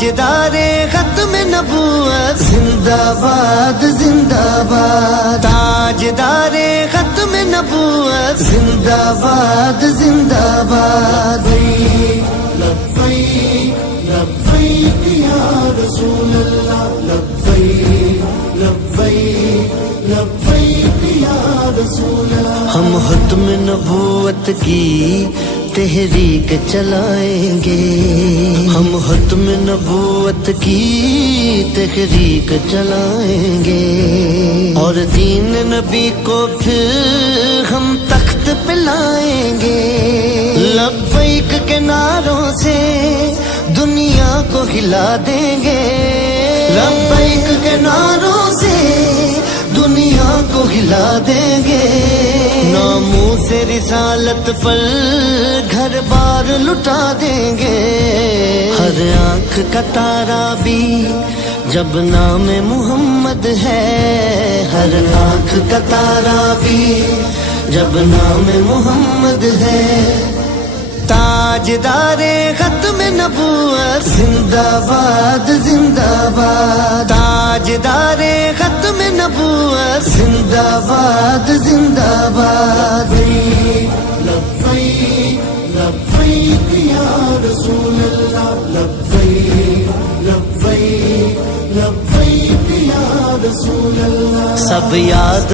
تاجدار ختم نبوت زندہ باد زندہ باد، تاجدار ختم نبوت زندہ باد زندہ باد۔ لبیک لبیک یا رسول اللہ، لبیک لبیک لبیک یا رسول اللہ۔ ہم ختم نبوت کی تحریک چلائیں گے، ہم ختم نبوت کی تحریک چلائیں گے، اور دین نبی کو پھر ہم تخت پہ لائیں گے۔ لبیک کے نعروں سے دنیا کو ہلا دیں گے، لبیک کے نعروں سے دنیا کو ہلا دیں گے۔ ناموس رسالت پر گھر بار لٹا دیں گے، ہر آنکھ کا تارا بھی جب نام محمد ہے، ہر آنکھ کا تارا بھی جب نام محمد ہے۔ تاجدار ختم نبوت زندہ باد زندہ باد، تاجدار ختم نبوت زندہ باد زندہ باد۔ لبیک لبیک یا رسول اللہ، لبیک لبیک لبیک یا رسول اللہ۔ سب یاد